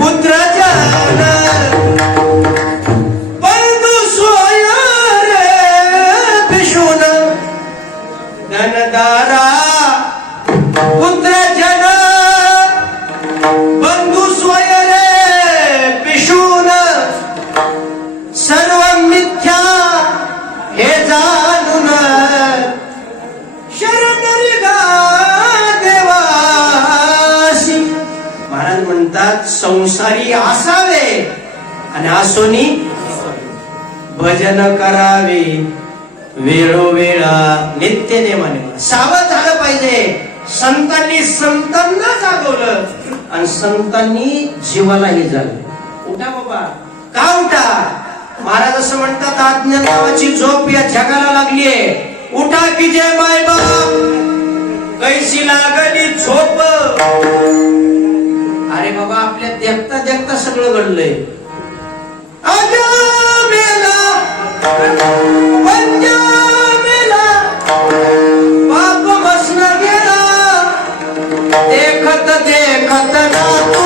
पुत्र महाराज म्हणतात संसारी असावे. आणि असोनी भजन करावे. वेळोवेळा नित्य नेमाने सावध झालं पाहिजे. संतांनी संतांना जागवलं. आणि संतांनी जीवालाही जागवलं. उठा बाबा. का उठा? महाराज असं म्हणतात आज्ञा नावाची झोप या जगाला लागलीये उठा की जय माय बाप. कैसी लागली झोप. अरे बाबा आपल्या देखता देखता सगळं घडलंय. बाप बसन गेला. देखत देखत ना तू